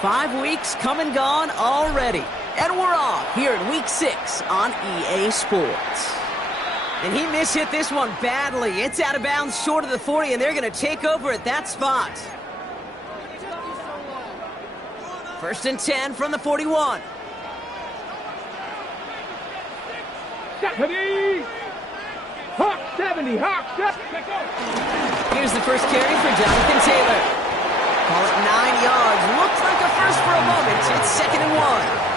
5 weeks come and gone already. And we're off here in Week 6 on EA Sports. And he mishit this one badly. It's out of bounds short of the 40, and they're going to take over at that spot. 1st and 10 from the 41. Hawk 70, Hawk 70. Here's the first carry for Jonathan Taylor. Call it 9 yards. Looks like a first for a moment. It's 2nd and 1.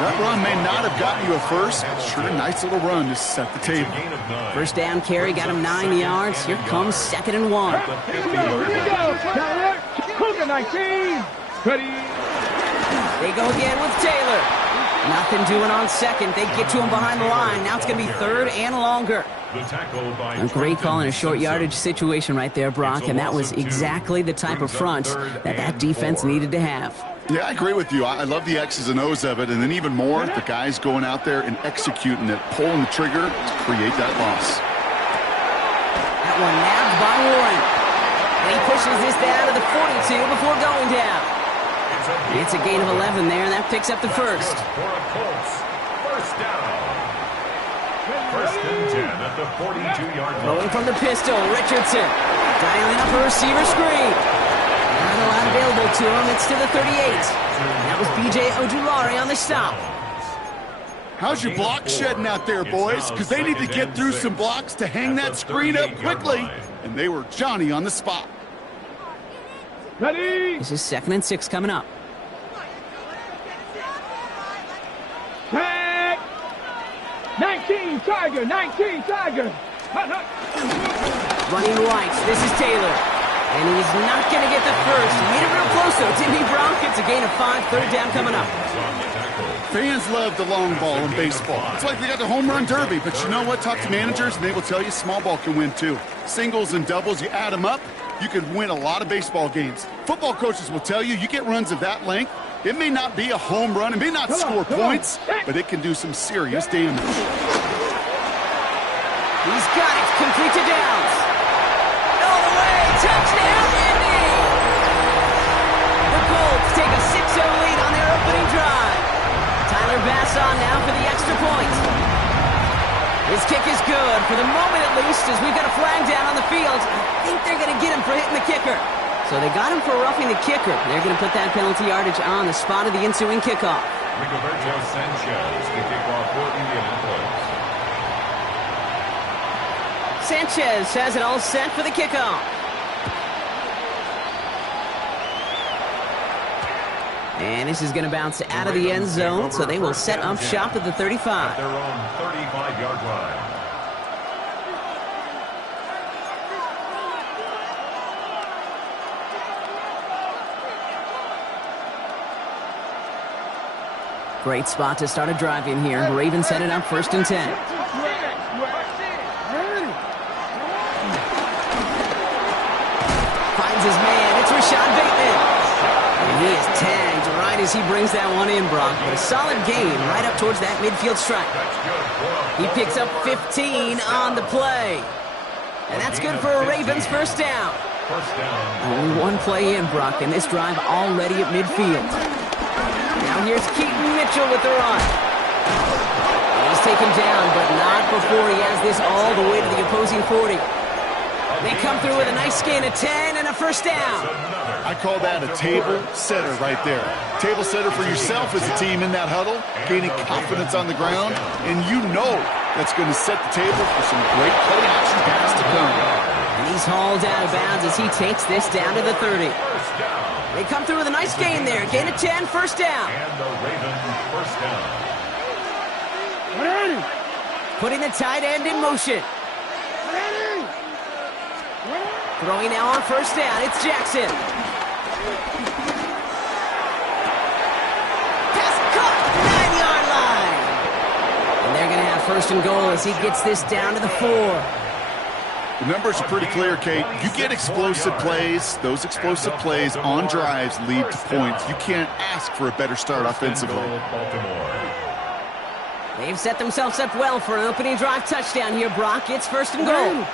That run may not have gotten you a first, but sure a nice little run to set the table. First down carry got him 9 yards. Here comes 2nd and 1. Here we go, Tyler. Cougar 19. Ready. They go again with Taylor. Nothing doing on 2nd. They get to him behind the line. Now it's going to be 3rd and longer. A great call in a short yardage situation right there, Brock, and that was exactly the type of front that defense needed to have. Yeah, I agree with you. I love the X's and O's of it, and then even more, the guys going out there and executing it, pulling the trigger to create that loss. That one nabbed by Warren. And he pushes this down to the 42 before going down. It's a gain of 11 there, and that picks up the first. For a Colts, first down. 1st and 10 at the 42-yard line. Throwing from the pistol, Richardson. Dialing up a receiver screen. Not a lot available to him. It's to the 38. That was B.J. Ojulari on the stop. How's your block shedding out there, boys? Because they need to get through some blocks to hang that screen up quickly. And they were Johnny on the spot. Ready. This is 2nd and 6 coming up. Tag. 19 Tiger, 19 Tiger. Running right, this is Taylor. And he's not going to get the first. Made it real close, though. Timmy Brown gets a gain of 5, 3rd down coming up. Fans love the long ball in baseball. It's like they got the home run derby. But you know what? Talk to managers, and they will tell you small ball can win, too. Singles and doubles, you add them up, you can win a lot of baseball games. Football coaches will tell you, you get runs of that length, it may not be a home run, it may not score points, but it can do some serious damage. He's got it. Complete to Downs. All the way. Touchdown, Indy. The Colts take a 6-0 lead on their opening drive. Tyler Bass on now for the extra point. His kick is good, for the moment at least, as we've got a flag down on the field. I think they're going to get him for hitting the kicker. So they got him for roughing the kicker. They're going to put that penalty yardage on the spot of the ensuing kickoff. Rigoberto Sanchez to kick off for Indianapolis. Sanchez has it all set for the kickoff. And this is going to bounce out of the end zone, so they will set up shop at the 35. At their own 35-yard line. Great spot to start a drive in here. Ravens headed up 1st and 10. Finds his man. It's Rashad Bateman. And he is tagged right as he brings that one in, Brock. But a solid gain right up towards that midfield stripe. He picks up 15 on the play. And that's good for a Ravens first down. Only one play in, Brock, and this drive already at midfield. Now here's Keaton Mitchell with the run. He's taken down, but not before he has this all the way to the opposing 40. They come through with a nice gain of 10 and a first down. I call that a table setter right there. Table setter for yourself as a team in that huddle, gaining confidence on the ground, and you know that's going to set the table for some great play action pass to come. And he's hauled out of bounds as he takes this down to the 30. They come through with a nice gain there. Gain of 10, first down. And the Ravens first down. Putting the tight end in motion. Throwing now on first down. It's Jackson. Pass caught. 9-yard line. And they're going to have 1st and goal as he gets this down to the 4. The numbers are pretty clear, Kate. You get explosive plays. Those explosive plays on drives lead to points. You can't ask for a better start offensively. They've set themselves up well for an opening drive touchdown here, Brock. It's 1st and goal.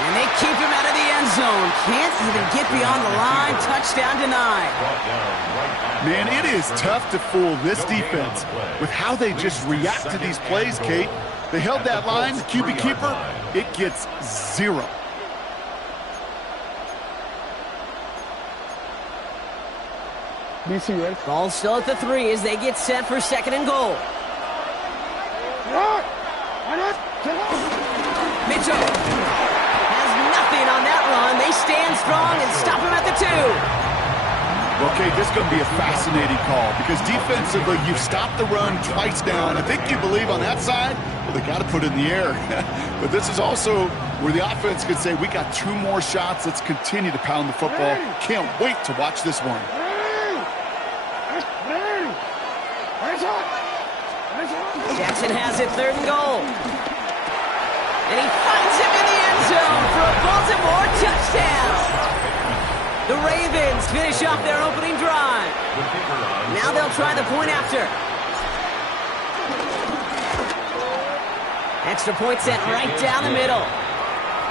And they keep him out of the end end zone. Can't even get beyond the line. Touchdown denied. Man, it is tough to fool this defense with how they just react to these plays, Kate. They held that line, the QB keeper, it gets 0. DC, ready? Ball still at the 3 as they get set for 2nd and goal. Mitchell has nothing on that run. They stand strong and stop him at the 2. Okay, this is going to be a fascinating call because defensively, you've stopped the run twice down. I think you believe on that side, well, they got to put it in the air. But this is also where the offense could say, we got 2 more shots. Let's continue to pound the football. Can't wait to watch this one. Jackson has it 3rd and goal. And he finds him in the end zone for a Baltimore touchdown. The Ravens finish off their opening drive. Now they'll try the point after. Extra point sent right down the middle.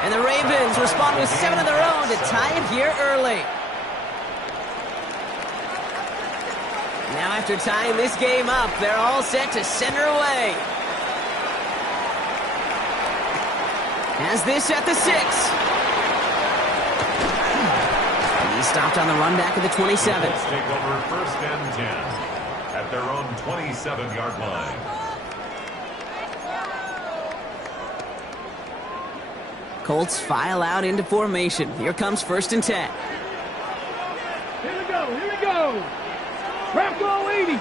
And the Ravens respond with 7 of their own to tie it here early. Now after tying this game up, they're all set to send her away. Has this at the 6. He stopped on the run back of the 27. Let's take over 1st and 10 at their own 27-yard line. Colts file out into formation. Here comes 1st and 10. Here we go, here we go. Rocco 80.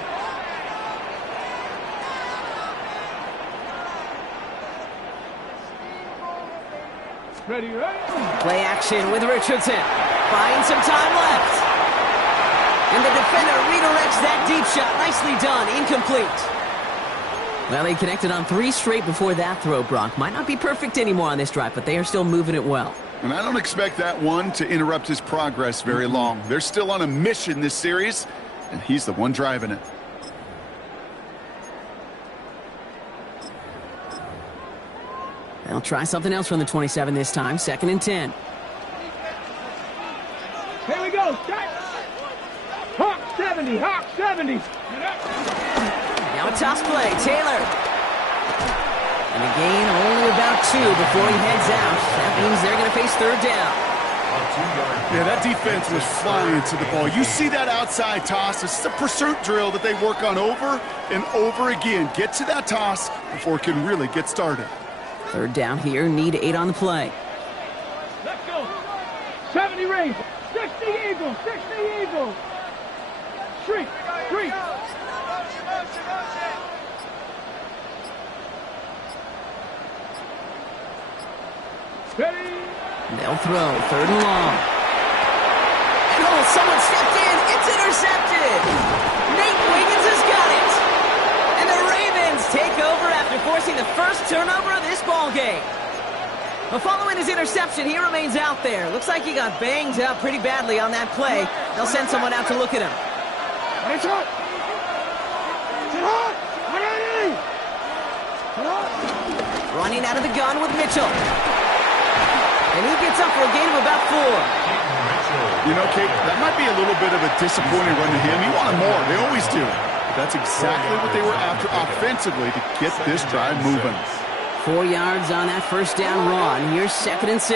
Ready, ready? Play action with Richardson. Buying some time left. And the defender redirects that deep shot. Nicely done. Incomplete. Well, they connected on 3 straight before that throw, Brock. Might not be perfect anymore on this drive, but they are still moving it well. And I don't expect that one to interrupt his progress very long. They're still on a mission this series, and he's the one driving it. They'll try something else from the 27 this time. 2nd and 10. Here we go. Hawk 70, Hawk 70. Now a toss play. Taylor. And a gain only about 2 before he heads out. That means they're going to face 3rd down. Yeah, that defense was flying to the ball. You see that outside toss. This is a pursuit drill that they work on over and over again. Get to that toss before it can really get started. 3rd down here. Need 8 on the play. Let's go. 70 Ravens. 60 Eagles. 60 Eagles. Shriek. Shriek. Ready. They'll throw 3rd and long. Oh, someone stepped in. It's intercepted. Nate Wiggins has got it. And the Ravens take over after forcing the first turnover of this ball game. But following his interception, he remains out there. Looks like he got banged up pretty badly on that play. They'll send someone out to look at him. Running out of the gun with Mitchell. And he gets up for a gain of about 4. You know, Kate, that might be a little bit of a disappointing run to him. He wanted more. They always do. But that's exactly what they were after offensively to get this drive moving. 4 yards on that 1st down run. Here's 2nd and 6.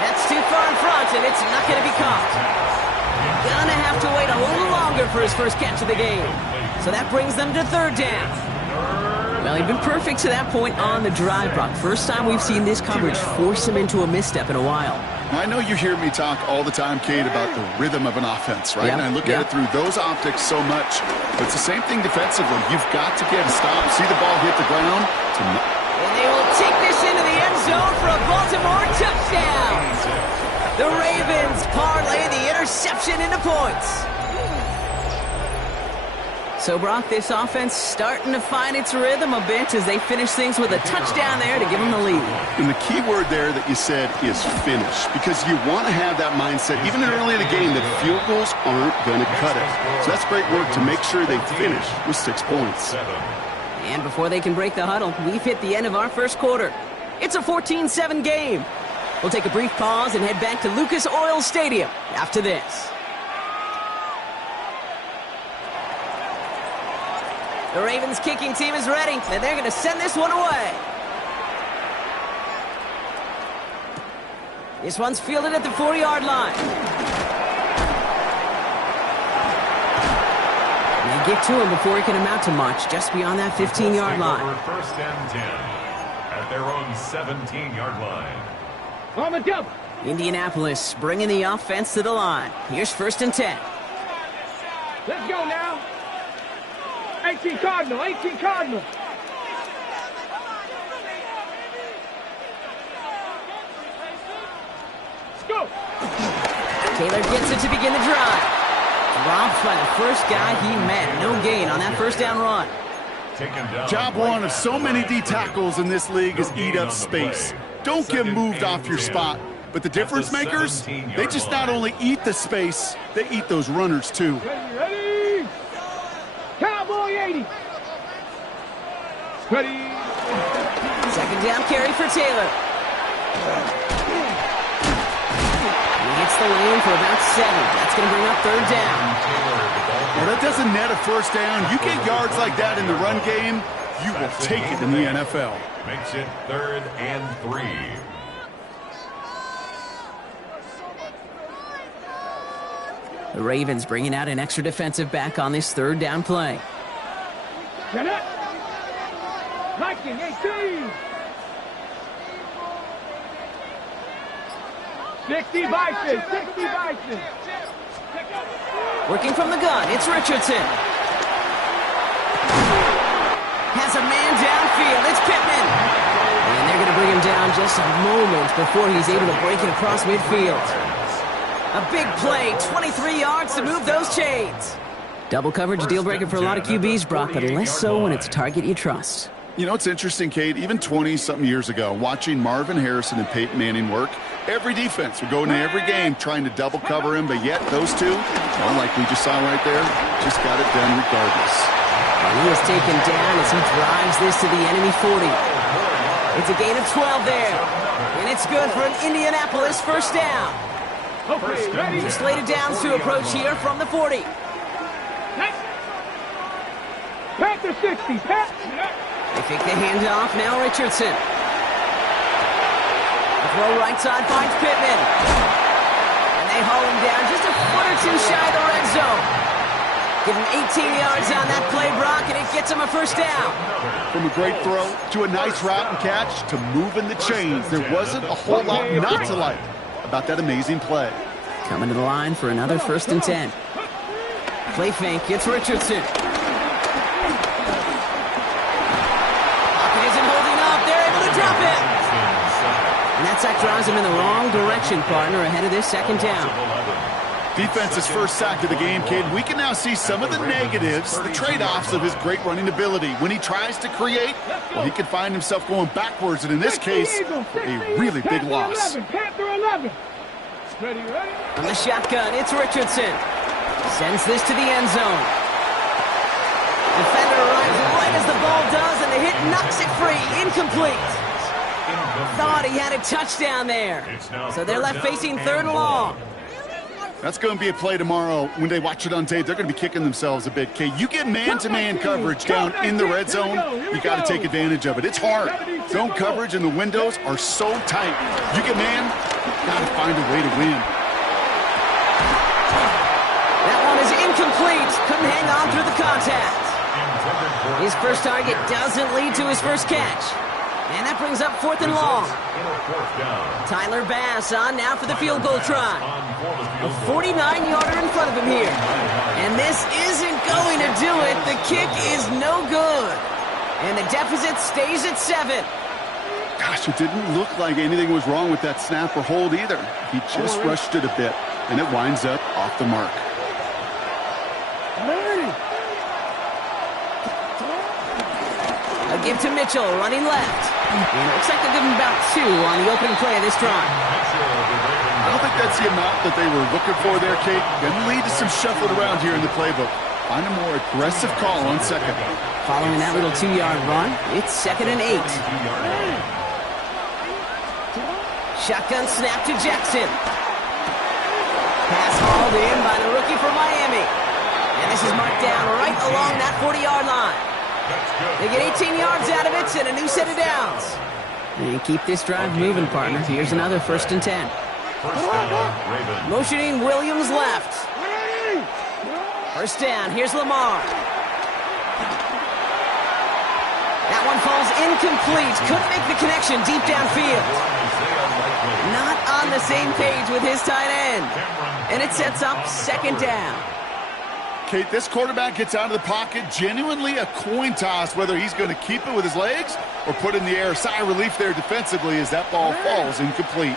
That's too far in front, and it's not going to be caught. Gonna have to wait a little longer for his first catch of the game. So that brings them to 3rd down. Well, he'd been perfect to that point on the drive, Brock. First time we've seen this coverage force him into a misstep in a while. I know you hear me talk all the time, Kate, about the rhythm of an offense, right? Yep. And I look at it through those optics so much. But it's the same thing defensively. You've got to get a stop, see the ball hit the ground. And they will take this into the end zone for a Baltimore touchdown. The Ravens parlay the interception into points. So, Brock, this offense starting to find its rhythm a bit as they finish things with a touchdown there to give them the lead. And the key word there that you said is finish, because you want to have that mindset, even early in the game, that field goals aren't going to cut it. So that's great work to make sure they finish with 6 points. And before they can break the huddle, we've hit the end of our first quarter. It's a 14-7 game. We'll take a brief pause and head back to Lucas Oil Stadium after this. The Ravens kicking team is ready, and they're going to send this one away. This one's fielded at the 40-yard line. And they get to him before he can amount to much, just beyond that 15-yard line. First and 10 at their own 17-yard line. On the double. Indianapolis bringing the offense to the line. Here's first and 10. Let's go now. 18 Cardinal, 18 Cardinal. Let's go. Taylor gets it to begin the drive. Dropped by the first guy he met. No gain on that first down run. Job one of so many D tackles in this league is eat up space. Don't get moved off your spot. But the difference makers, they just not only eat the space, they eat those runners too. Ready. Cowboy 80. Ready. Second down carry for Taylor. He hits the lane for about 7. That's going to bring up third down. Well, that doesn't net a first down. You get yards like that in the run game, you will take it in the NFL. Makes it 3rd and 3. The Ravens bringing out an extra defensive back on this third down play. Get it. Viking 18. 60 Bison, 60 Bison. Working from the gun, it's Richardson. Has a man downfield, it's Pittman. And they're going to bring him down just a moment before he's able to break it across midfield. A big play, 23 yards to move those chains. Double coverage deal breaker for a lot of QBs, Brock, but less so when it's a target you trust. You know, it's interesting, Kate, even 20-something years ago, watching Marvin Harrison and Peyton Manning work, every defense would go into every game trying to double cover him, but yet those two, well, like we just saw right there, just got it done regardless. And he is taken down as he drives this to the enemy 40. It's a gain of 12 there, and it's good for an Indianapolis first down. Okay, ready. Just laid it down to approach here from the 40. Panther 60, Pat. They take the handoff, now Richardson. The throw right side finds Pittman. And they haul him down just a foot or two shy of the red zone. Give him 18 yards on that play, Brock, and it gets him a first down. From a great throw to a nice route and catch to moving the chains, there wasn't a whole lot not to like about that amazing play. Coming to the line for another first and 10. Play fake, it's Richardson. Drop it. And that sack drives him in the wrong direction, partner, ahead of this second down. Defense's first sack of the game, kid. We can now see some of the negatives, the trade-offs of his great running ability. When he tries to create, well, he can find himself going backwards, and in this case, a really big loss. Panther 11. Ready. On the shotgun, it's Richardson. Sends this to the end zone. Defender arrives right as the ball does, and the hit knocks it free. Incomplete. Thought he had a touchdown there. So they're left facing third and long. That's going to be a play tomorrow. When they watch it on tape, they're going to be kicking themselves a bit. Kate, you get man-to-man coverage down in the red zone, you got to take advantage of it. It's hard. Zone coverage and the windows are so tight. You get man, you got to find a way to win. That one is incomplete. Couldn't hang on through the contact. His first target doesn't lead to his first catch. And that brings up fourth and long. Tyler Bass on now for the field goal try. A 49-yarder in front of him here. And this isn't going to do it. The kick is no good. And the deficit stays at 7. Gosh, it didn't look like anything was wrong with that snap or hold either. He just rushed it a bit, and it winds up off the mark. A give to Mitchell, running left. And it looks like they'll give him about 2 on the opening play of this drive. I don't think that's the amount that they were looking for there, Kate. Going to lead to some shuffling around here in the playbook. Find a more aggressive call on second. Following that little 2-yard run, it's 2nd and 8. Shotgun snap to Jackson. Pass hauled in by the rookie from Miami. And this is marked down right along that 40-yard line. They get 18 yards out of it and a new set of downs. And keep this drive moving, partner. Here's another 1st and 10. Motioning Williams left. 1st down. Here's Lamar. That one falls incomplete. Couldn't make the connection deep downfield. Not on the same page with his tight end. And it sets up 2nd down. Kate, this quarterback gets out of the pocket, genuinely a coin toss whether he's going to keep it with his legs or put it in the air. Sigh of relief there defensively as that ball falls incomplete.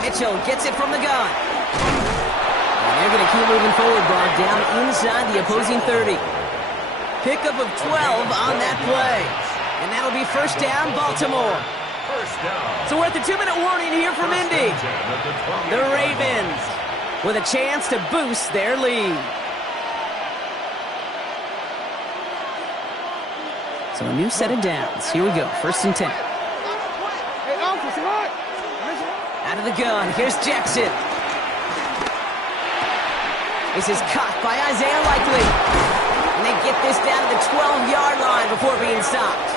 Mitchell gets it from the gun. And they're going to keep moving forward, Brock, down inside the opposing 30. Pickup of 12 on that play. And that'll be 1st down, Baltimore. So we're at the 2-minute warning here from Indy. The Ravens with a chance to boost their lead. So a new set of downs. Here we go, 1st and 10. Out of the gun, here's Jackson. This is caught by Isaiah Likely. And they get this down to the 12-yard line before being stopped.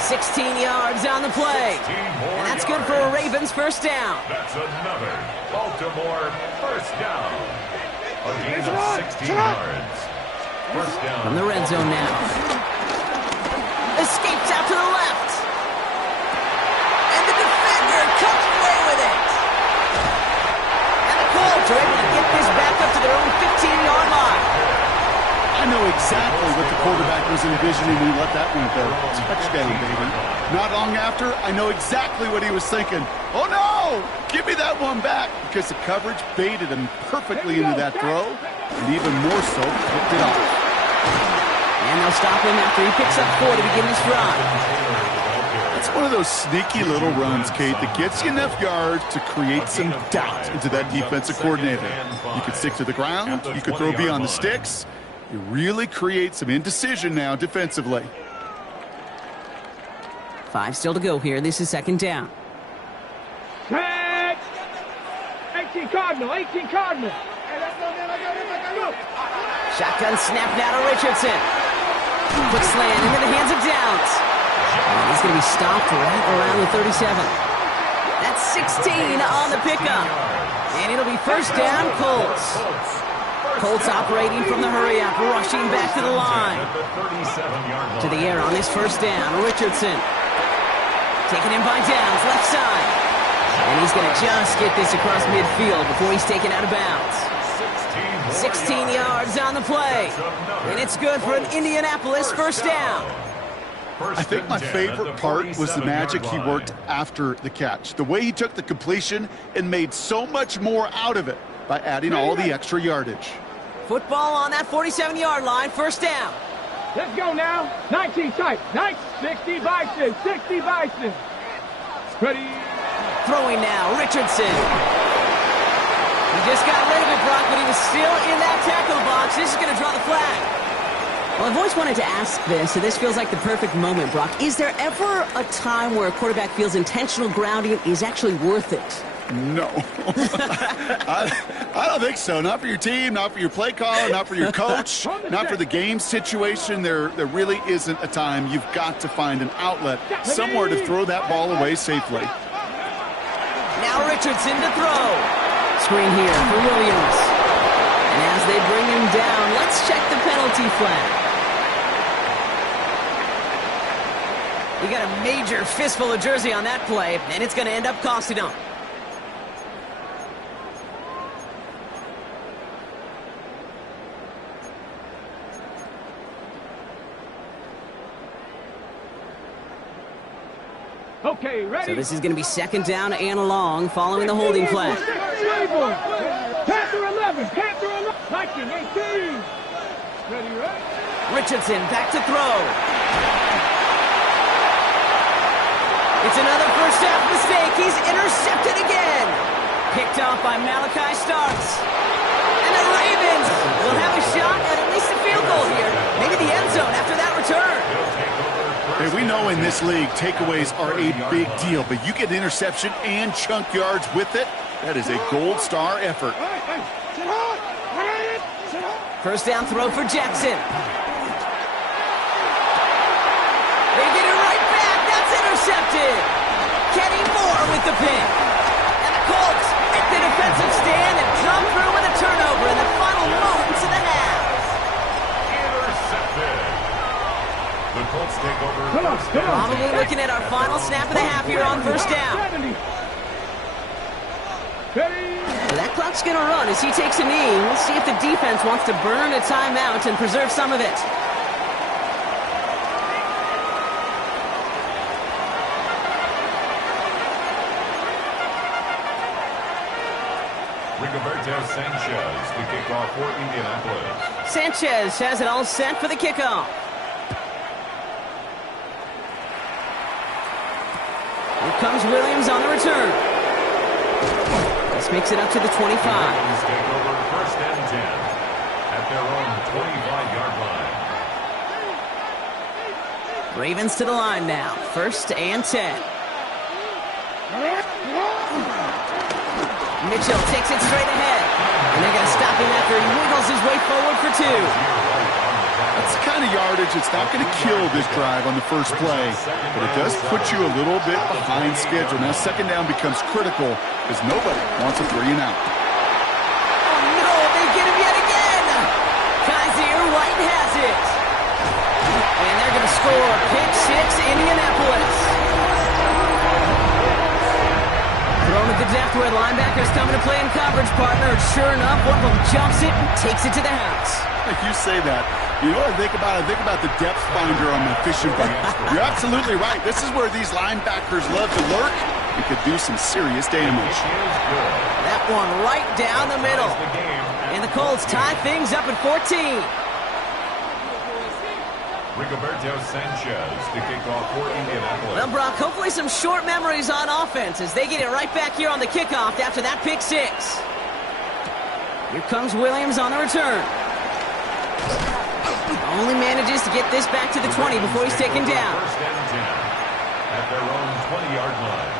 16 yards on the play. And that's good for a Ravens 1st down. That's another Baltimore 1st down. A gain of 16 yards. 1st down. From the red zone now. Escapes out to the left. And the defender comes away with it. And the Colts are able to get this back up to their own 15-yard line. I know exactly what the quarterback was envisioning when he let that one go. Touchdown, baby. Not long after, I know exactly what he was thinking. Oh, no! Give me that one back! Because the coverage baited him perfectly into that throw, and even more so, picked it off. And they'll stop him after he picks up 4 to begin this drive. It's one of those sneaky little runs, Kate, that gets you enough yards to create some doubt into that defensive coordinator. You could stick to the ground, you could throw beyond the sticks. You really create some indecision now defensively. 5 still to go here. This is 2nd down. 18 Cardinal, 18 Cardinal. Shotgun snap now to Richardson. Quick slant into the hands of Downs. And he's going to be stopped right around the 37. That's 16 on the pickup. And it'll be 1st down, Colts. Colts operating from the hurry-up, rushing back to the line. To the air on this 1st down, Richardson. Taken in by Downs, left side. And he's going to just get this across midfield before he's taken out of bounds. 16 yards on the play. And it's good for an Indianapolis 1st down. I think my favorite part was the magic he worked after the catch. The way he took the completion and made so much more out of it by adding all the extra yardage. Football on that 47-yard line, 1st down. Let's go now. 19 tight. 60 Bison. 60 Bison. Ready. Throwing now, Richardson. He just got rid of it, Brock, but he was still in that tackle box. This is going to draw the flag. Well, I've always wanted to ask this, and this feels like the perfect moment, Brock. Is there ever a time where a quarterback feels intentional grounding is actually worth it? No. I don't think so. Not for your team, not for your play caller, not for your coach, not for the game situation. There really isn't a time. You've got to find an outlet, somewhere to throw that ball away safely. Now Richardson to throw. Screen here for Williams. And as they bring him down, let's check the penalty flag. You got a major fistful of jersey on that play, and it's going to end up costing him. Okay, ready? So this is going to be 2nd down and long following the holding flag. Panther 11, Panther 11, 19, 18. Ready, right? Richardson back to throw. It's another first half mistake. He's intercepted again. Picked off by Malachi Starks. And the Ravens will have a shot at least a field goal here. Maybe the end zone after that return. Hey, we know in this league, takeaways are a big deal, but you get interception and chunk yards with it. That is a gold star effort. First down throw for Jackson. They get it right back. That's intercepted. Kenny Moore with the pick. And the Colts make the defensive stand and come through with a turnover in the final moments of the half. Intercepted. The Colts take over. Probably looking at our final snap of the half here on first down. That clock's going to run as he takes a knee. We'll see if the defense wants to burn a timeout and preserve some of it. Rigoberto Sanchez to kick off for Indianapolis. Sanchez has it all set for the kickoff. Here comes Williams on the return. This makes it up to the 25. Ravens take over first and 10 at their own 25-yard line. Ravens to the line now. First and 10. Mitchell takes it straight ahead. And they're going to stop him after he wiggles his way forward for 2. That's the kind of yardage that's not going to kill this drive on the first play, but it does put you a little bit behind schedule. Now second down becomes critical because nobody wants a 3 and out. Oh no, they get him yet again. Kaiser White has it. And they're going to score pick 6, Indianapolis. Thrown at the depth where linebackers coming to play in coverage, partner. Sure enough, one of them jumps it and takes it to the house. You say that. You know what I think about? I think about the depth finder on my fishing boat. You're absolutely right. This is where these linebackers love to lurk. It could do some serious damage. That one right down the middle. And the Colts tie things up at 14. Rigoberto Sanchez to kick off for Indianapolis. Well, Brock, hopefully some short memories on offense as they get it right back here on the kickoff after that pick 6. Here comes Williams on the return. Only manages to get this back to the 20 before he's taken down. First and 10 at their own 20-yard line.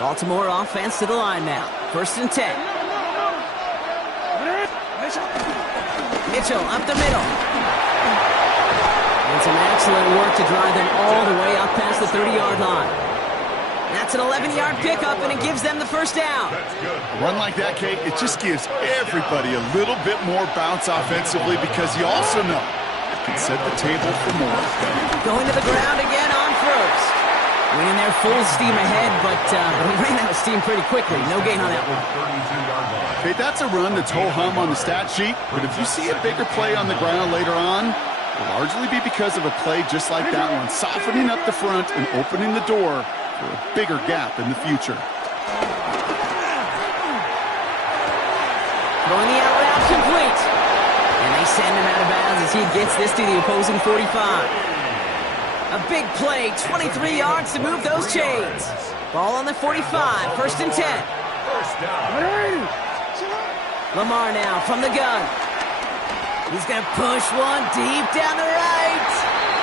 Baltimore offense to the line now. First and 10. Mitchell up the middle. And some excellent work to drive them all the way up past the 30-yard line. That's an 11-yard pickup, and it gives them the first down. A run like that, Kate, it just gives everybody a little bit more bounce offensively because you also know it can set the table for more. Going to the ground again on first. Winning there full steam ahead, but he ran out of steam pretty quickly. No gain on that one. Kate, that's a run that's ho-hum on the stat sheet, but if you see a bigger play on the ground later on, it'll largely be because of a play just like that one, softening up the front and opening the door for a bigger gap in the future. Throwing the out route complete. And they send him out of bounds as he gets this to the opposing 45. A big play, 23 yards to move those chains. Ball on the 45, first and 10. First down. Lamar now from the gun. He's going to push one deep down the right.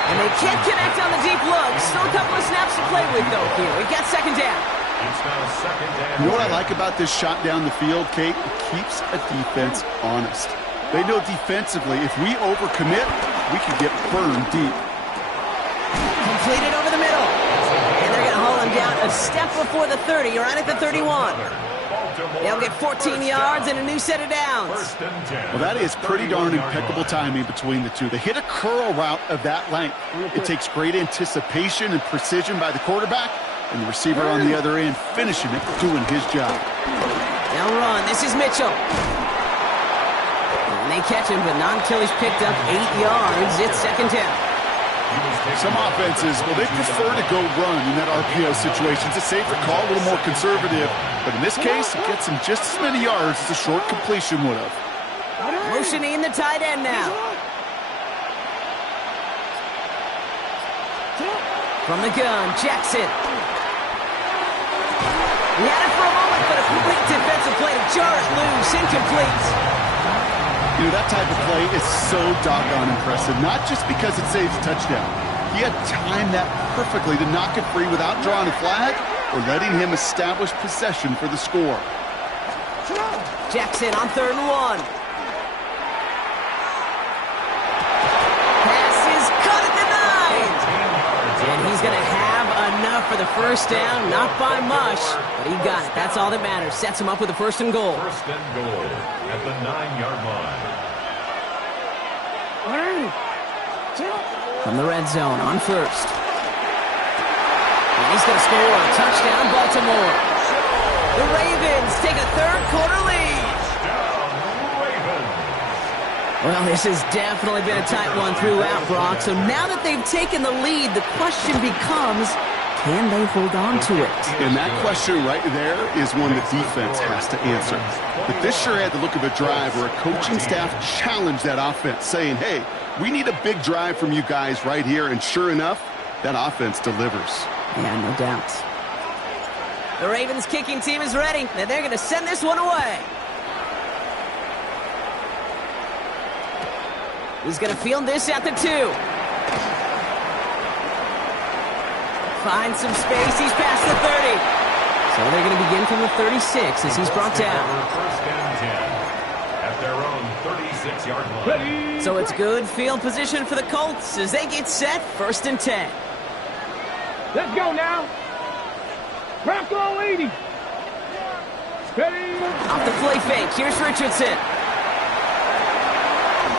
And they can't connect on the deep look. Still a couple of snaps to play with, though, here. We've got second down. It's now second down. You know what I like about this shot down the field, Kate? It keeps a defense honest. They know defensively, if we overcommit, we can get burned deep. Completed over the middle. And they're going to haul him down a step before the 30, right at the 31. They'll get 14 yards and a new set of downs. Well, that is pretty darn impeccable timing between the two. They hit a curl route of that length. It takes great anticipation and precision by the quarterback, and the receiver on the other end finishing it, doing his job. Now run. This is Mitchell. And they catch him, but not until he's picked up 8 yards. It's second down. Some offenses, well, they prefer to go run in that RPO situation. It's a safer call, a little more conservative. But in this case, it gets him just as many yards as a short completion would have. Motioning the tight end now. From the gun, Jackson. He had it for a moment, but a complete defensive play to jar it loose. Incomplete. You know, that type of play is so doggone impressive, not just because it saves a touchdown. He had timed that perfectly to knock it free without drawing a flag or letting him establish possession for the score. Jackson on 3rd and 1. Pass is cut at the 9. And he's going to have enough for the first down. Not by much, but he got it. That's all that matters. Sets him up with a 1st and goal. 1st and goal at the 9-yard line. From the red zone on 1st. And he's going to score a touchdown, Baltimore. The Ravens take a 3rd quarter lead. Well, this has definitely been a tight one throughout, Brock. So now that they've taken the lead, the question becomes, can they hold on to it? And that question right there is one the defense has to answer. But this sure had the look of a drive where a coaching staff challenged that offense, saying, hey, we need a big drive from you guys right here. And sure enough, that offense delivers. Yeah, no doubt. The Ravens kicking team is ready, and they're going to send this one away. He's going to field this at the 2. Finds some space. He's past the 30. So they're going to begin from the 36 as he's brought down. 1st and 10 at their own 36-yard line. So it's good field position for the Colts as they get set. 1st and 10. Let's go now. Bronco 80. Ready. Off the play fake. Here's Richardson.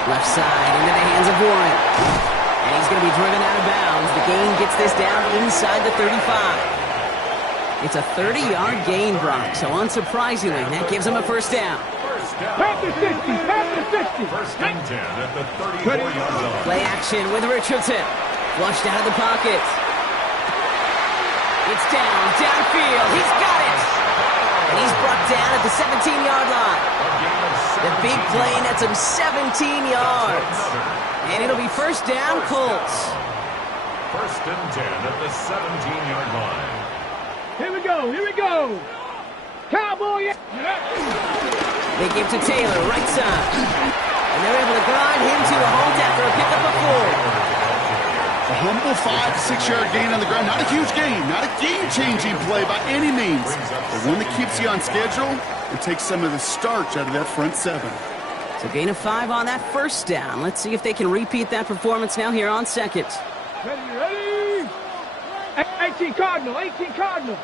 Left side into the hands of Warren. And he's going to be driven out of bounds. The gain gets this down inside the 35. It's a 30-yard gain, Brock. So unsurprisingly, that gives him a 1st down. Past the 60. Past the 60. 1st and 10 at the 34-yard line. Play action with Richardson. Flushed out of the pocket. It's downfield. He's got it. And he's brought down at the 17-yard line. The big play nets him 17 yards. And it'll be 1st down, Colts. 1st and 10 at the 17-yard line. Here we go. Here we go. Cowboy. They give to Taylor, right side. And they're able to grind him to the hold after a pickup of 4. A humble 5 to 6 yard gain on the ground. Not a huge gain, not a game-changing play by any means, but one that keeps you on schedule and takes some of the starch out of that front 7. So gain of 5 on that 1st down. Let's see if they can repeat that performance now here on 2nd. Ready. 18 Cardinal. 18 Cardinal.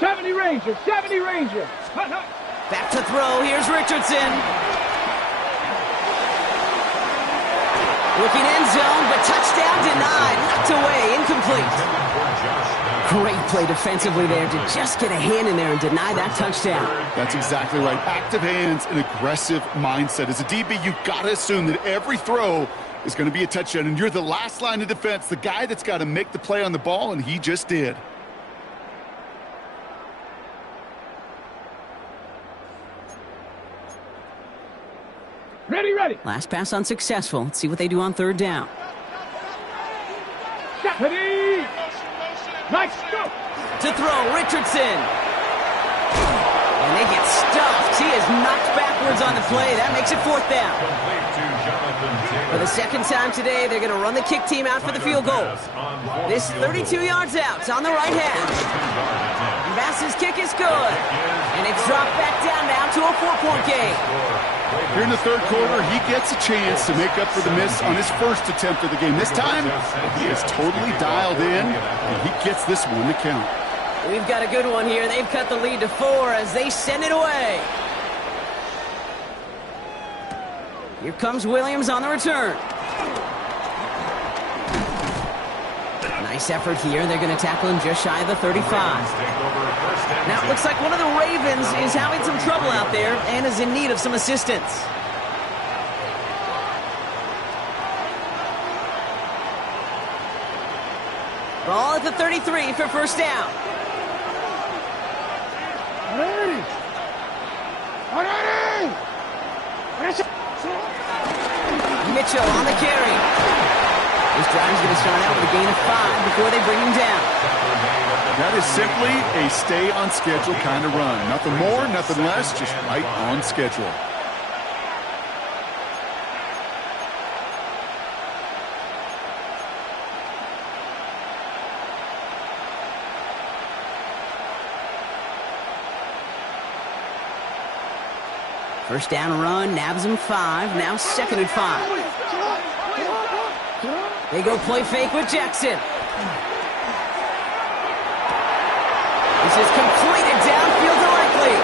70 Ranger. 70 Ranger. Back to throw. Here's Richardson. Looking end zone, but touchdown denied. Knocked away, incomplete. Great play defensively there to just get a hand in there and deny that touchdown. That's exactly right. Active hands and aggressive mindset. As a DB, you've got to assume that every throw is going to be a touchdown, and you're the last line of defense, the guy that's got to make the play on the ball, and he just did. Ready. Last pass unsuccessful. Let's see what they do on 3rd down. Ready. Nice go. To throw, Richardson. And they get stuffed. He is knocked backwards on the play. That makes it 4th down. For the 2nd time today, they're going to run the kick team out for the field goal. This 32 yards out on the right half. Bass's kick is good. And it's dropped back down now to a 4-point game. Here in the 3rd quarter, he gets a chance to make up for the miss on his 1st attempt of the game. This time, he is totally dialed in, and he gets this one to count. We've got a good one here. They've cut the lead to 4 as they send it away. Here comes Williams on the return. Nice effort here. They're going to tackle him just shy of the 35. Now it looks like one of the Ravens is having some trouble out there and is in need of some assistance. Ball at the 33 for 1st down. Mitchell on the carry. This drive is going to start out with a gain of 5 before they bring him down. That is simply a stay-on-schedule kind of run. Nothing more, nothing less, just right on schedule. First down run, nabs him 5, now 2nd and 5. They go play fake with Jackson. This is completed downfield directly.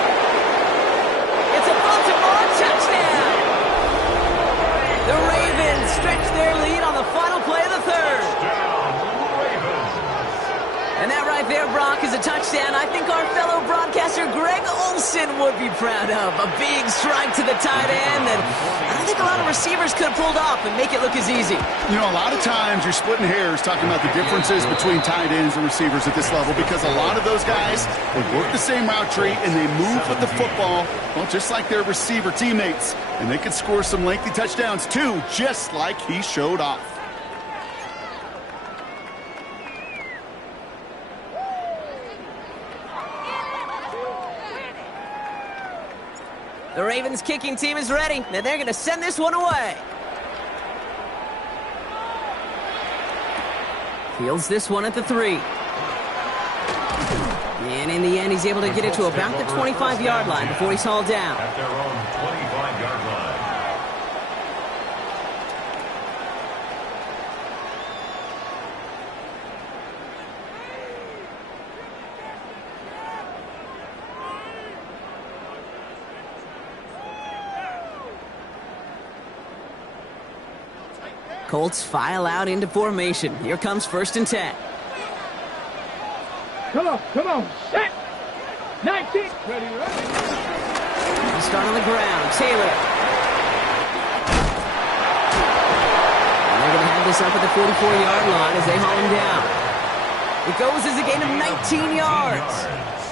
It's a Baltimore touchdown. The Ravens stretch their lead on the final play of the 3rd. And that right there, Brock, is a touchdown I think our fellow broadcaster Greg Olsen would be proud of. A big strike to the tight end that I don't think a lot of receivers could have pulled off and make it look as easy. You know, a lot of times you're splitting hairs talking about the differences between tight ends and receivers at this level because a lot of those guys, they work the same route tree and they move with the football, well, just like their receiver teammates. And they can score some lengthy touchdowns too, just like he showed off. The Ravens kicking team is ready, and they're going to send this one away. Fields this one at the 3. And in the end, he's able to get it to about the 25-yard line before he's hauled down. At their own 25-yard line. Colts file out into formation. Here comes 1st and 10. Come on, set. 19. Ready. They start on the ground. Taylor. And they're going to have this up at the 44-yard line as they haul him down. It goes as a gain of 19 yards.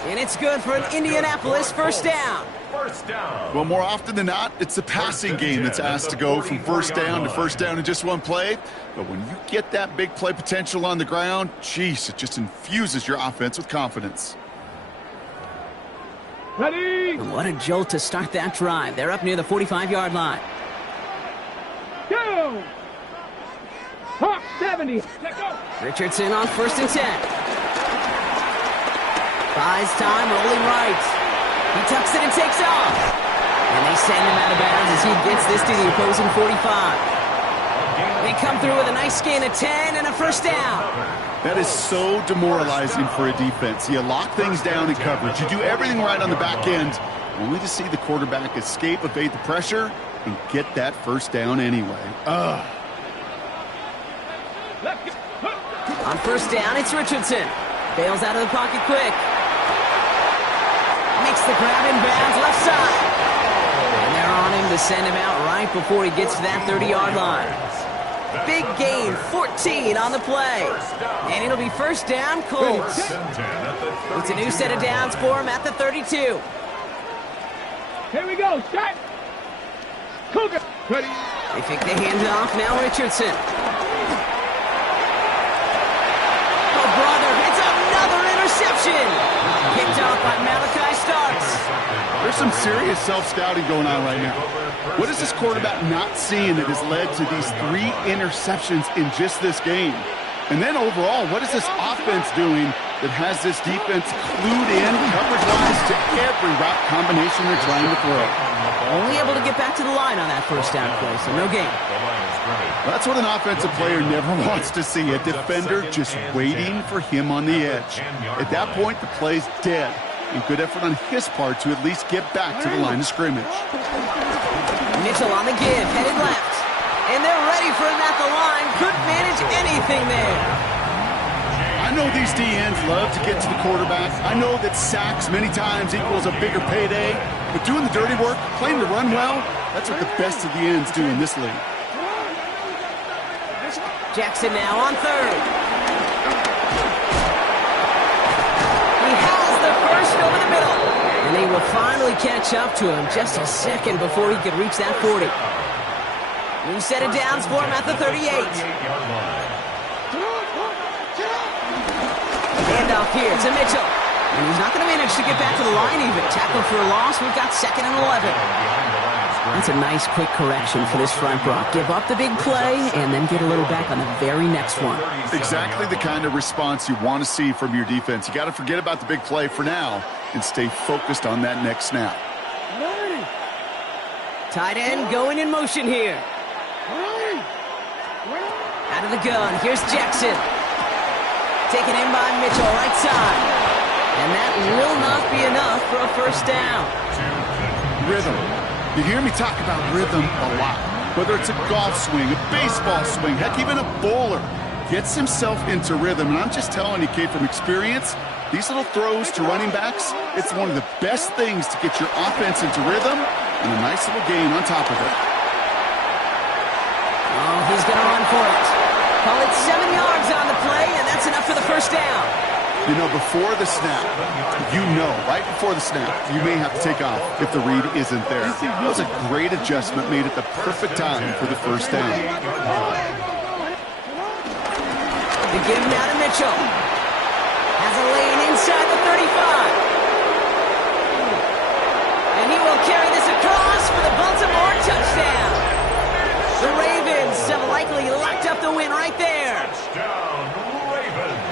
And it's good for an Indianapolis 1st down. First down. Well, more often than not, it's the passing game that's asked to go from 1st down to 1st down in just one play. But when you get that big play potential on the ground, geez, it just infuses your offense with confidence. Ready. And what a jolt to start that drive. They're up near the 45-yard line. Go. Hawk 70. Let go. Richardson on 1st and 10. Buys time, rolling right. He tucks it and takes off. And they send him out of bounds as he gets this to the opposing 45. They come through with a nice gain of 10 and a 1st down. That is so demoralizing for a defense. You lock things down in coverage. You do everything right on the back end, only to see the quarterback escape, evade the pressure, and get that 1st down anyway. On 1st down, it's Richardson. Bails out of the pocket quick. Makes the grab in bounds left side. And they're on him to send him out right before he gets to that 30-yard line. Big gain, 14 on the play. And it'll be 1st down, Colts. It's a new set of downs for him at the 32. Here we go, set. Cougar. Ready. They think they hand it off now, Richardson. Oh, brother, it's another interception. Picked off by Malachi Starks. There's some serious self-scouting going on right now. What is this quarterback not seeing that has led to these 3 interceptions in just this game? And then overall, what is this offense doing that has this defense clued in coverage-wise to every route combination they're trying to throw? Only able to get back to the line on that 1st down play, so no gain. That's what an offensive player never wants to see, a defender just waiting for him on the edge. At that point, the play's dead, and good effort on his part to at least get back to the line of scrimmage. Mitchell on the give, headed left. And they're ready for him at the line. Couldn't manage anything there. I know these DNs love to get to the quarterback. I know that sacks many times equals a bigger payday. But doing the dirty work, playing to run well, that's what the best of the ends do in this league. Jackson now on 3rd. He has the 1st over the middle. And they will finally catch up to him just a second before he could reach that 40. New set of downs for him at the 38. And handoff here to Mitchell. And he's not going to manage to get back to the line even. Tackle for a loss. We've got 2nd and 11. That's a nice quick correction for this front, Brock. Give up the big play and then get a little back on the very next one. Exactly the kind of response you want to see from your defense. You got to forget about the big play for now and stay focused on that next snap. Tight end going in motion here. Out of the gun. Here's Jackson. Taken in by Mitchell, right side. And that will not be enough for a first down. Rhythm. You hear me talk about rhythm a lot. Whether it's a golf swing, a baseball swing, heck, even a bowler gets himself into rhythm. And I'm just telling you, kid, from experience, these little throws to running backs, it's one of the best things to get your offense into rhythm and a nice little gain on top of it. Oh, he's going to run for it. Call it 7 yards on the play, and that's enough for the first down. You know, before the snap, right before the snap, you may have to take off if the read isn't there. That was a great adjustment made at the perfect time for the first down. They give him now to Mitchell. Has a lane inside the 35. And he will carry this across for the Baltimore touchdown. The Ravens have likely locked up the win right there. Touchdown, Ravens.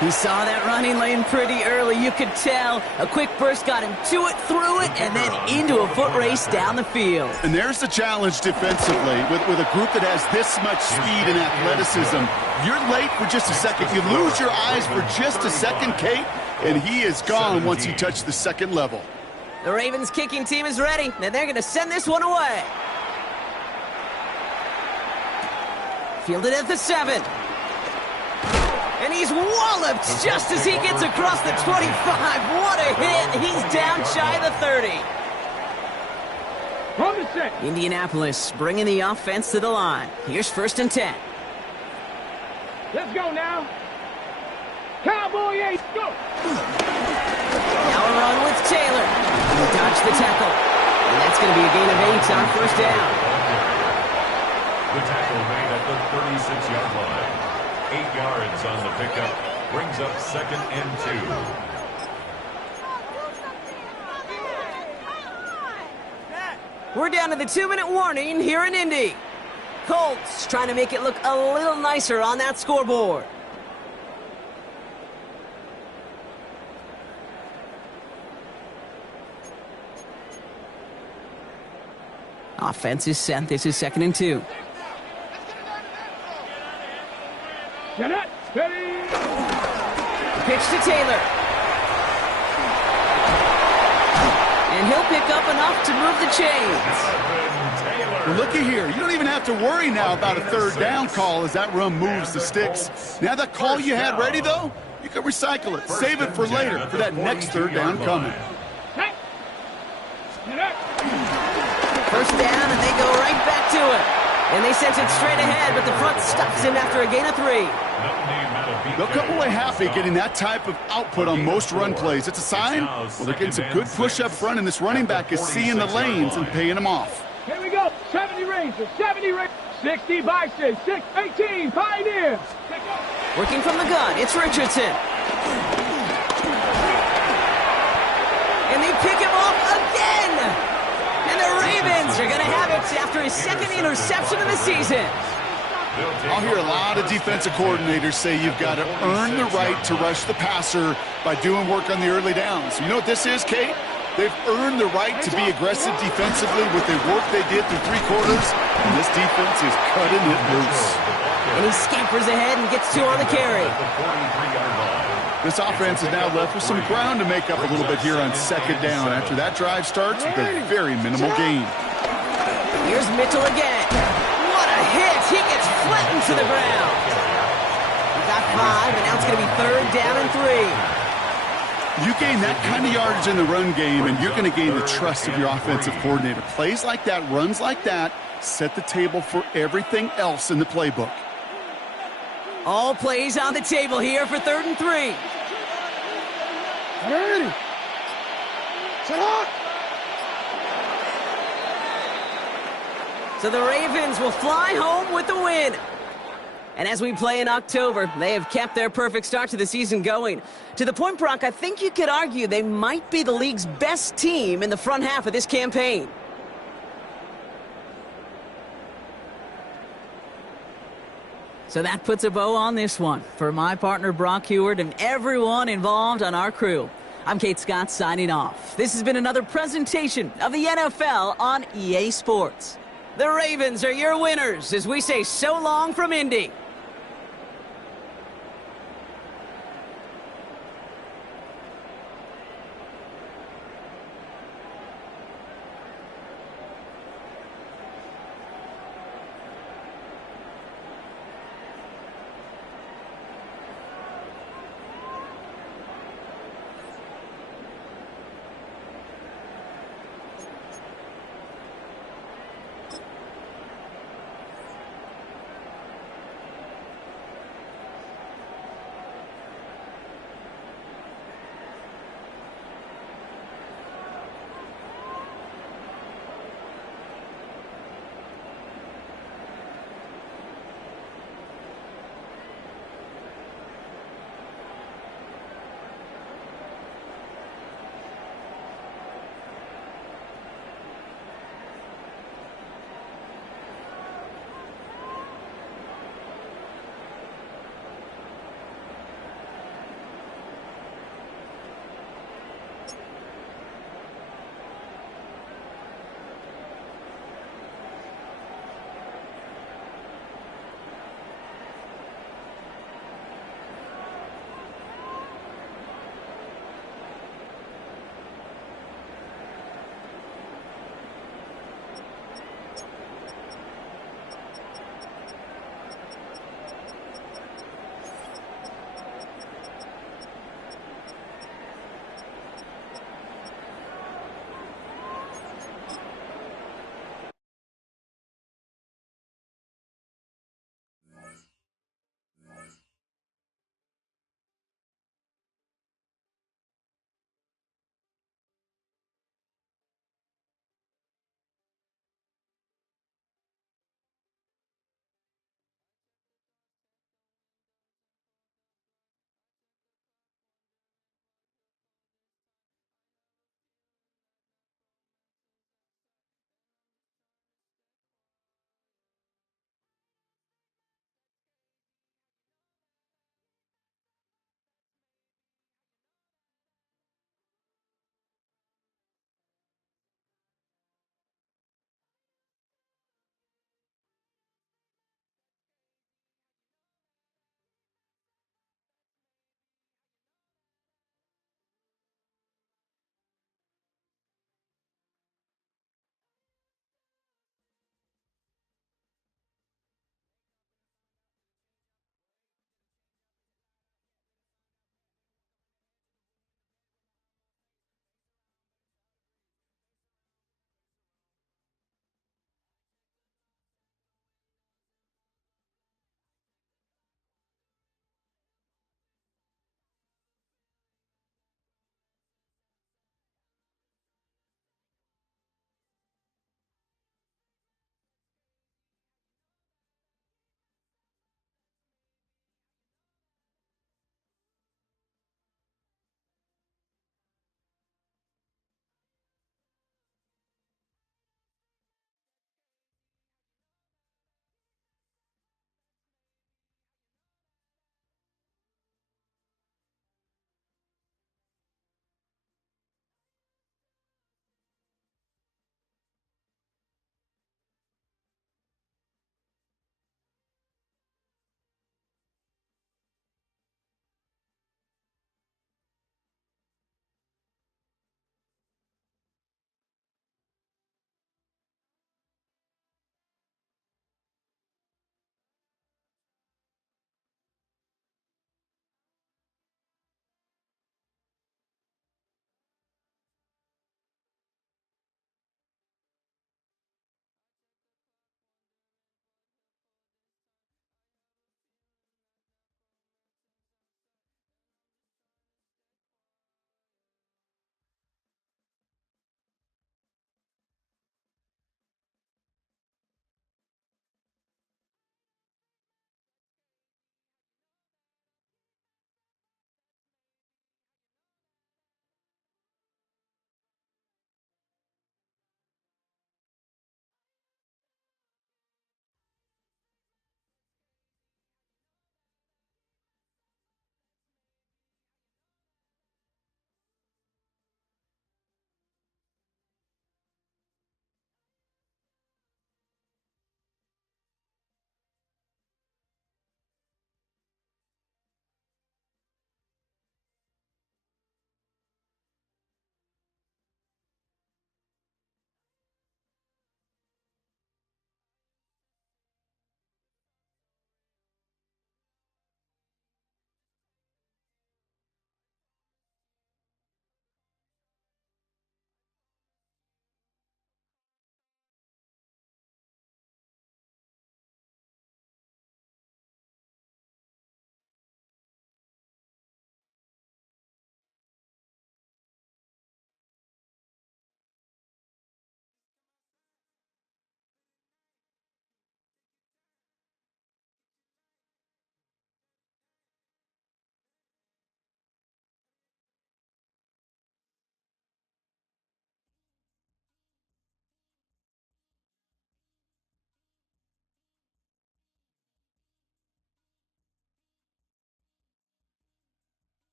He saw that running lane pretty early. You could tell. A quick burst got him to it, through it, and then into a foot race down the field. And there's the challenge defensively with a group that has this much speed and athleticism. You're late for just a second. You lose your eyes for just a second, Kate, and he is gone once you touch the second level. The Ravens kicking team is ready, and they're going to send this one away. Fielded at the 7. And he's walloped just as he gets across the 25. What a hit. He's down shy of the 30. Indianapolis bringing the offense to the line. Here's 1st and 10. Let's go now. Cowboy 8, go. Now a run with Taylor. He dodged the tackle. And that's going to be a gain of 8 on 1st down. The tackle made at the 36-yard line. 8 yards on the pickup. Brings up 2nd and 2. We're down to the 2-minute warning here in Indy. Colts trying to make it look a little nicer on that scoreboard. Offense is set. This is 2nd and 2. Get it. Ready. Pitch to Taylor. And he'll pick up enough to move the chains. Well, looky here. You don't even have to worry now about a 3rd down call as that run moves the sticks. Now that call you had ready, though, you can recycle it. Save it for later for that next 3rd down coming. First down, and they go right back to it. And they sent it straight ahead, but the front stops him after a gain of 3. They'll come away happy getting that type of output on most run plays. It's a sign, well, they're getting some good push up front, and this running back is seeing the lanes and paying them off. Here we go. 70 Rangers, 70 Rangers, 60 Bison, 18 Pioneers. Working from the gun, it's Richardson. And they pick him off again. And the Ravens are going to have it after his 2nd interception of the season. I'll hear a lot of defensive coordinators say you've got to earn the right to rush the passer by doing work on the early downs. You know what this is, Kate? They've earned the right to be aggressive defensively with the work they did through 3 quarters, and this defense is cutting it loose. And he scampers ahead and gets 2 on the carry. This offense is now left with some ground to make up a little bit here on 2nd down after that drive starts with a very minimal gain. Here's Mitchell again. What a hit! He gets flattened to the ground. He got 5, and now it's going to be 3rd down and 3. You gain that kind of yardage in the run game, and you're going to gain the trust of your offensive coordinator. Plays like that, runs like that, set the table for everything else in the playbook. All plays on the table here for 3rd and 3. Ready. Set up. So the Ravens will fly home with the win. And as we play in October, they have kept their perfect start to the season going. To the point, Brock, I think you could argue they might be the league's best team in the front half of this campaign. So that puts a bow on this one. For my partner, Brock Heward, and everyone involved on our crew, I'm Kate Scott signing off. This has been another presentation of the NFL on EA Sports. The Ravens are your winners as we say so long from Indy.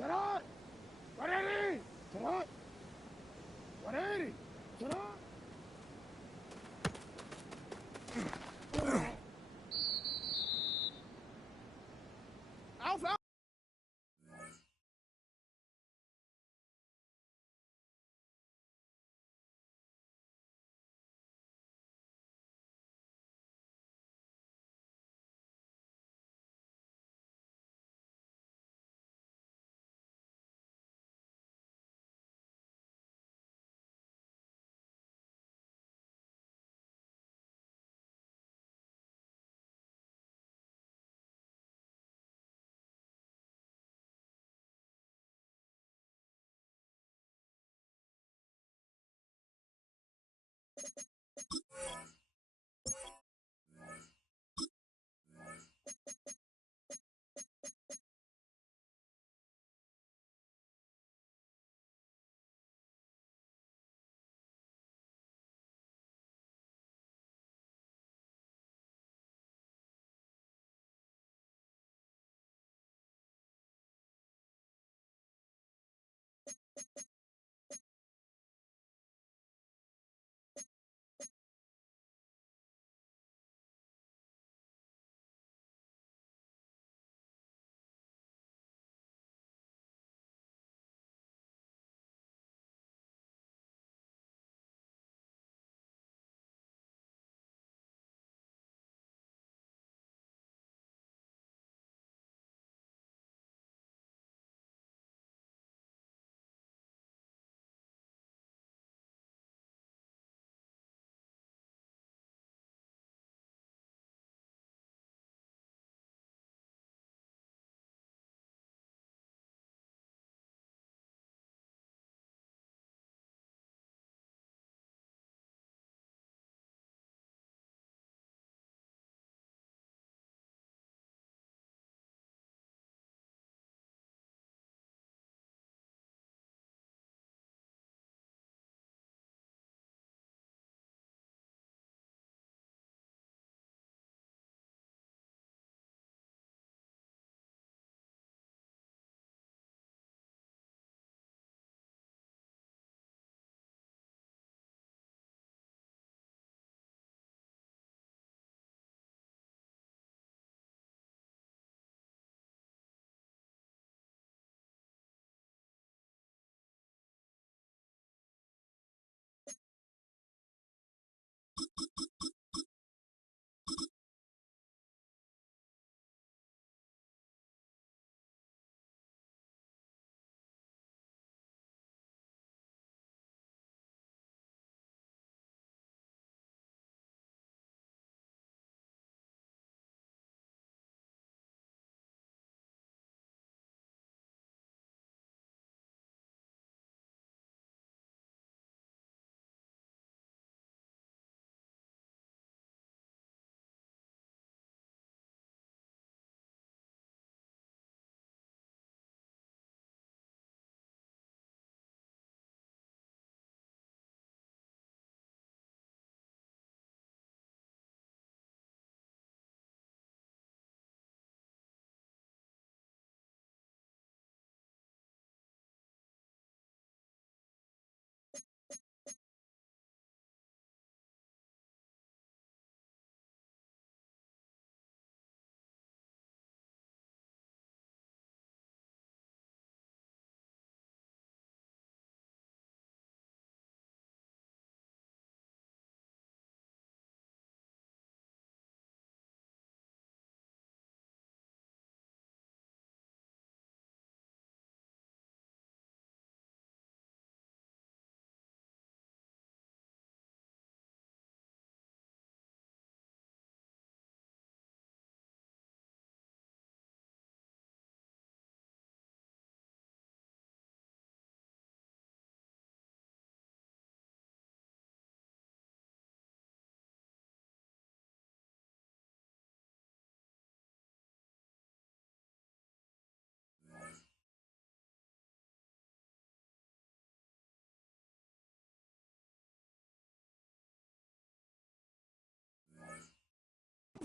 Set up! 180! Set up! 180! Set up! Alpha!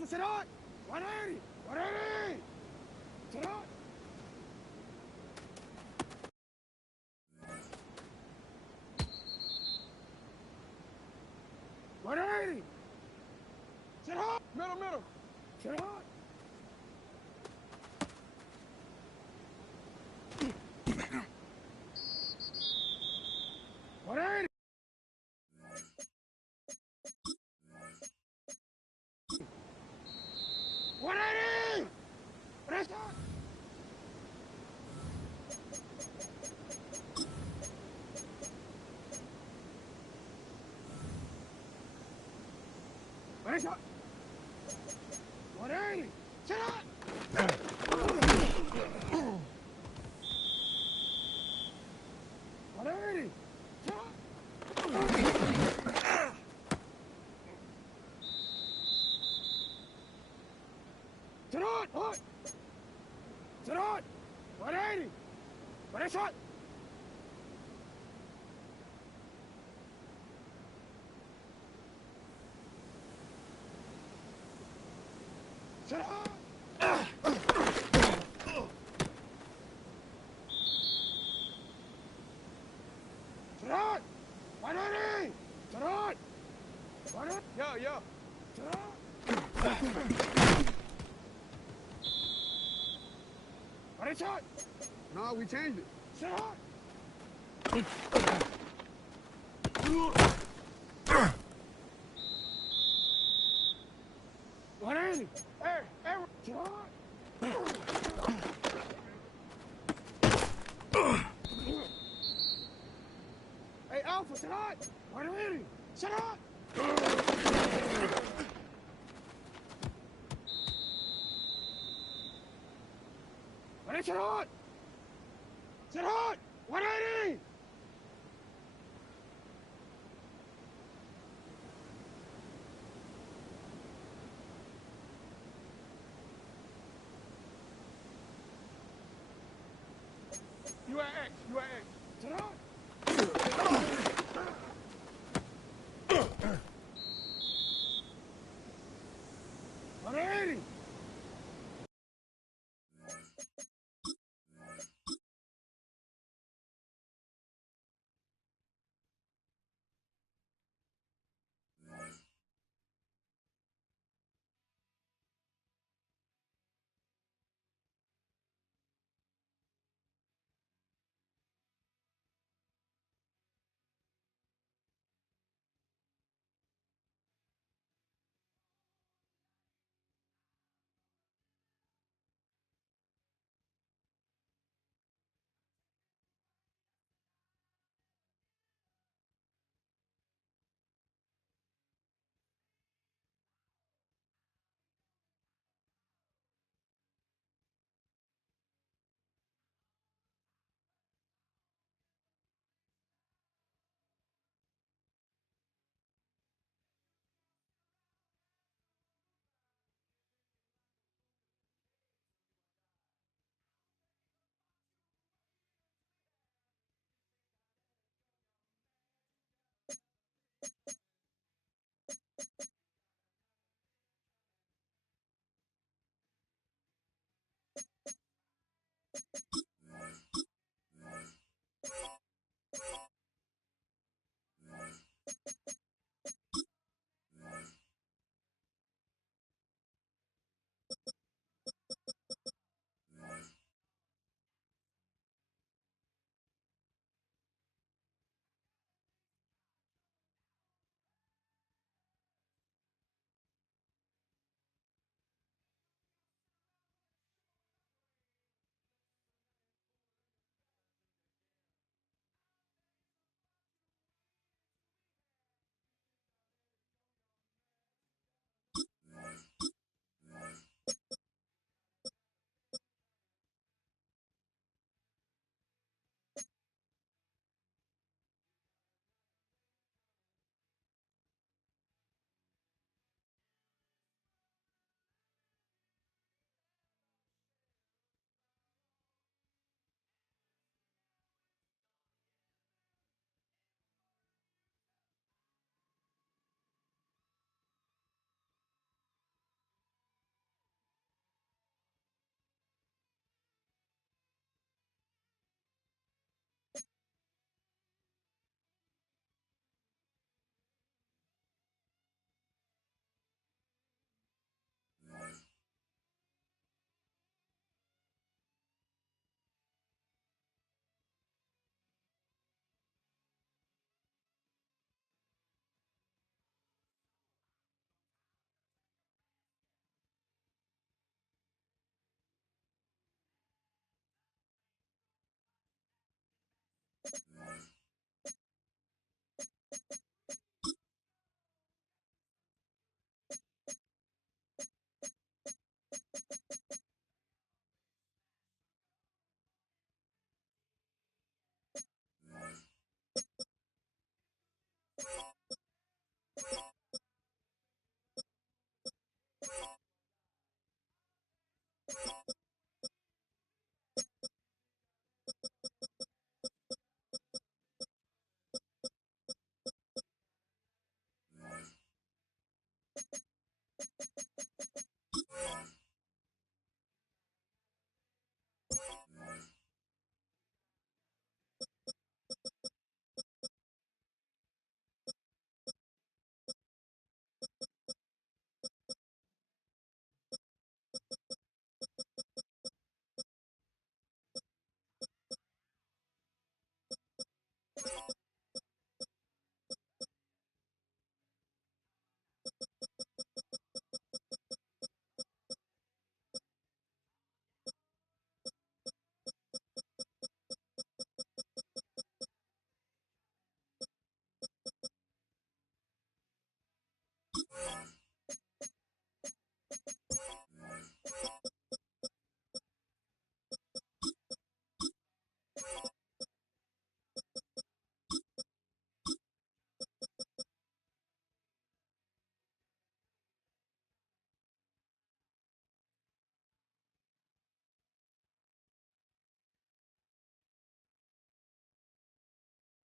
Sit on! 180! 180! Sit on! Sit hot. 180. 180. Press on. 180. Sit up. 180. Sit up. Sit on. Hot. Sit on. 180. Press on. Sit on. Sit on. 180. Sit on. 180. Yo. Sit on. What is shot? No, we changed it. Sit on. 180. Hey, sit on. Hey, Alpha, sit on. 180. Sit on. What is sit on? Sit on. 180. You are X. Sit on. 180.